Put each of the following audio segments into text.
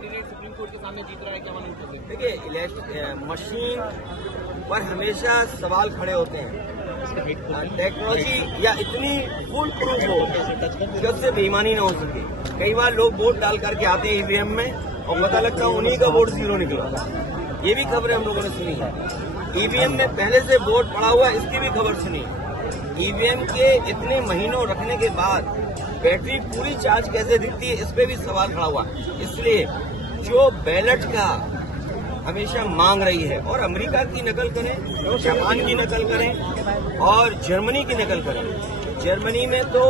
Candidate supreme court के सामने जीत रहा है, क्या मालूम होते? देखिए, मशीन पर हमेशा सवाल खड़े होते हैं। टेक्नोलॉजी या इतनी फुल प्रूफ हो कि उससे बेईमानी ना हो सके। कई बार लोग वोट डाल करके आते हैं ईवीएम में और पता लगता है उन्हीं का वोट 0 निकला। ये भी खबरें हम लोगों ने सुनी है। ईवीएम में पहले से वोट पड़ा हुआ, इसकी भी खबर सुनी। ईवीएम के इतने महीनों रखने के बाद बैटरी पूरी चार्ज कैसे दिखती है, इस पे भी सवाल खड़ा हुआ। इसलिए जो बैलेट का हमेशा मांग रही है, और अमेरिका की नकल करें, जापान की नकल करें और जर्मनी की नकल करें। जर्मनी में तो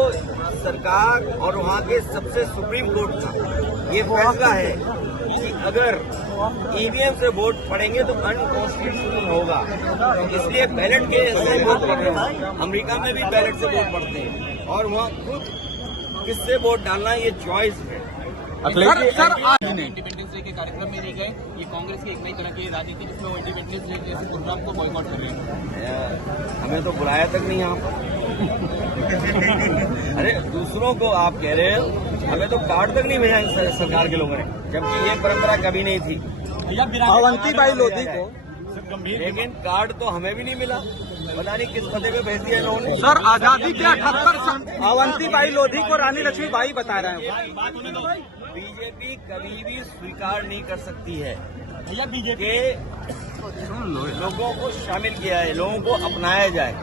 सरकार और वहाँ के सबसे सुप्रीम कोर्ट का ये फैसला है कि अगर ईवीएम से वोट पड़ेंगे तो अनकॉन्स्टिट्यूशनल होगा। इसलिए बैलेट के ऐसे वोट पड़ रहे हैं। अमेरिका में भी बैलेट से वोट पड़ते हैं और वहाँ खुद किससे वोट डालना ये चॉइस है। इंडिपेंडेंस डे के कार्यक्रम में नहीं गए, ये कांग्रेस की एक नई तरह की राजनीति जिसमें वो इंडिपेंडेंस डे जैसे प्रोग्राम को बॉयकॉट कर रहे हैं। हमें तो बुलाया तक नहीं यहाँ पर। अरे दूसरों को आप कह रहे हो, हमें तो कार्ड तक नहीं मिला सरकार के लोगों ने, जबकि ये परंपरा कभी नहीं थी। अवंतीबाई लोधी को, लेकिन कार्ड तो हमें भी नहीं मिला, पता नहीं किस पते पे भेज दिया लोगों ने। सर आजादी के 78 अवंतीबाई लोधी को रानी लक्ष्मीबाई बता रहे हैं। बीजेपी कभी भी स्वीकार नहीं कर सकती है बीजेपी कि लोगों को शामिल किया है, लोगों को अपनाया जाए।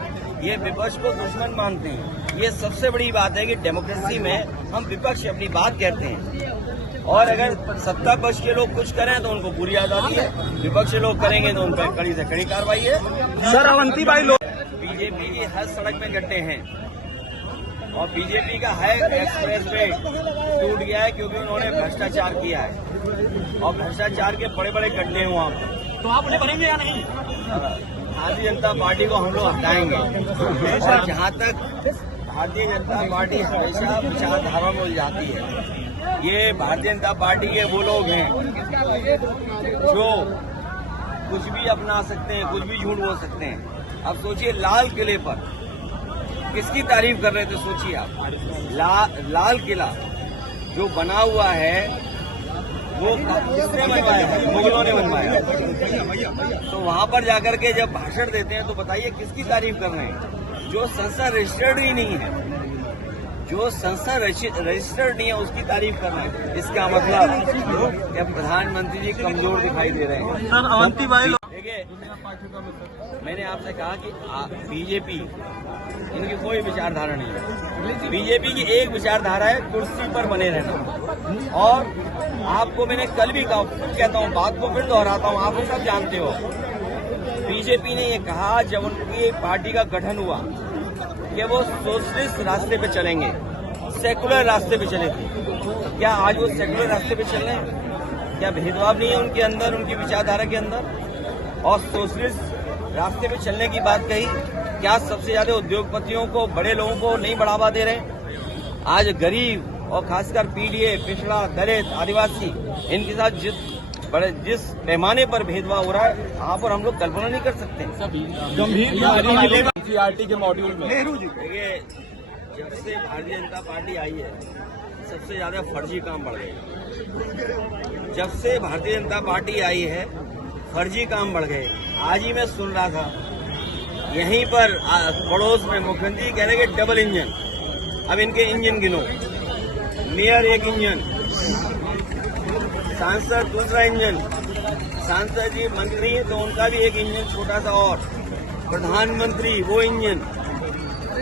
ये विपक्ष को दुश्मन मानते हैं। ये सबसे बड़ी बात है कि डेमोक्रेसी में हम विपक्ष अपनी बात कहते हैं, और अगर सत्ता पक्ष के लोग कुछ करें तो उनको पूरी आजादी है, विपक्ष के लोग करेंगे तो उन पर कड़ी से कड़ी कार्रवाई है। सर अवंतीबाई लोधी, बीजेपी की हर सड़क में गड्ढे हैं और बीजेपी का है एक्सप्रेस वे टूट गया है क्योंकि उन्होंने भ्रष्टाचार किया है, और भ्रष्टाचार के बड़े बड़े गड्ढे हैं वहाँ पर। तो आप उन्हें भरेंगे या नहीं? भारतीय जनता पार्टी को हम लोग हटाएंगे। और जहाँ तक भारतीय जनता पार्टी हमेशा विचारधारा में उलझाती है, ये भारतीय जनता पार्टी के वो लोग हैं जो कुछ भी अपना सकते हैं, कुछ भी झूठ बोल सकते हैं। अब सोचिए, लाल किले पर किसकी तारीफ कर रहे थे? सोचिए आप, लाल किला जो बना हुआ है वो किसने बनवाया है? मुगलों ने बनवाया। तो वहां पर जाकर के जब भाषण देते हैं तो बताइए किसकी तारीफ कर रहे हैं? जो संस्था रजिस्टर्ड ही नहीं है, जो संस्था रजिस्टर्ड नहीं है उसकी तारीफ कर रहे हैं। इसका मतलब कि प्रधानमंत्री जी कमजोर दिखाई दे रहे हैं। सर अवंतीबाई, देखिए, मैंने आपसे कहा कि बीजेपी, इनकी कोई विचारधारा नहीं है। बीजेपी की एक विचारधारा है कुर्सी पर बने रहना। और आपको मैंने कल भी कहा, कहता हूँ, बात को फिर दोहराता हूँ, आप लोग सब जानते हो। बीजेपी ने ये कहा जब उनकी पार्टी का गठन हुआ कि वो सोशलिस्ट रास्ते पे चलेंगे, सेकुलर रास्ते पे चलेंगे। क्या आज वो सेकुलर रास्ते पे चल रहे हैं? क्या भेदभाव नहीं है उनके अंदर, उनकी विचारधारा के अंदर? और सोशलिस्ट रास्ते पे चलने की बात कही, क्या सबसे ज्यादा उद्योगपतियों को, बड़े लोगों को नहीं बढ़ावा दे रहे? आज गरीब और खासकर पीड़ित, पिछड़ा, दलित, आदिवासी, इनके साथ जिस पैमाने पर भेदभाव हो रहा है, यहाँ पर हम लोग कल्पना नहीं कर सकते। गंभीर एनसीईआरटी के मॉड्यूल में देखिए, जब से भारतीय जनता पार्टी आई है सबसे ज्यादा फर्जी काम बढ़ गए। जब से भारतीय जनता पार्टी आई है फर्जी काम बढ़ गए। आज ही मैं सुन रहा था, यहीं पर पड़ोस में मुख्यमंत्री कह रहे कि डबल इंजन। अब इनके इंजन गिनो, मेयर एक इंजन, सांसद दूसरा इंजन, सांसद जी मंत्री है तो उनका भी एक इंजन छोटा सा, और प्रधानमंत्री वो इंजन,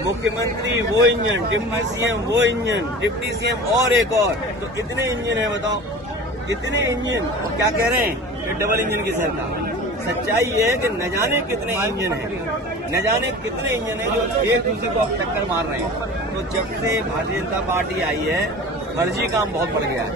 मुख्यमंत्री वो इंजन, डिप्टी सीएम वो इंजन, डिप्टी सीएम और एक और। तो कितने इंजन है बताओ, कितने इंजन? और क्या कह रहे हैं कि डबल इंजन की सरकार। सच्चाई ये है कि न जाने कितने इंजन हैं, न जाने कितने इंजन हैं जो एक दूसरे को अब टक्कर मार रहे हैं। तो जब से भारतीय जनता पार्टी आई है फर्जी काम बहुत बढ़ गया है।